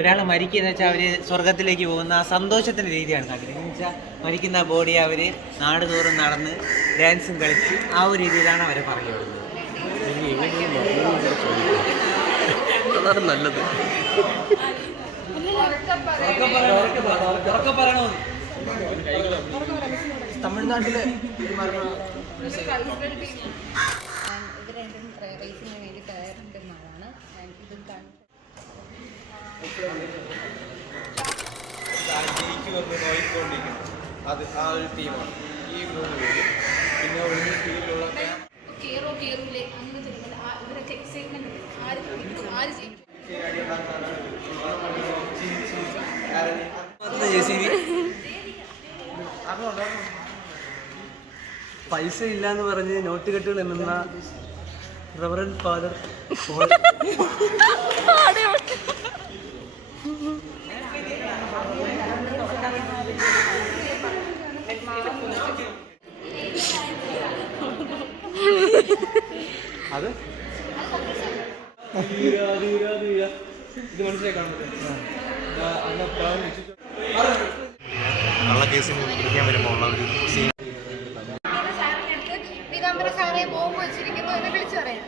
ഒരാൾ മരിക്കുന്ന വെച്ചാൽ അവർ സ്വർഗത്തിലേക്ക് പോകുന്ന ആ സന്തോഷത്തിൻ്റെ രീതിയാണ് കാണിക്കുന്നത്. എന്ന് വെച്ചാൽ മരിക്കുന്ന ബോഡി അവർ നാട് തോറും നടന്ന് ഡാൻസും കളിച്ച് ആ ഒരു രീതിയിലാണ് അവരെ പറയുന്നത്. അതാണ് നല്ലത്. തമിഴ്നാട്ടിലെ അത് ആ ഒരു ടീമാണ് ഈ 3 പേര്. പിന്നെ ഒരു ടീമിലുള്ള പൈസ ഇല്ലാന്ന് പറഞ്ഞ് നോട്ട് കെട്ടുകൾ എന്നുന്ന റവറൻഡ് ഫാദർ അത് ഇത് മനസ്സിലാക്കാൻ കള്ളക്കേസിന് പിടിക്കാൻ വരുമ്പോൾ ഉള്ള ഒരു സീൻ. പീതാംബര സാറെ ബോംബ് വെച്ചിരിക്കുന്നു എന്ന് വിളിച്ചു പറയാം.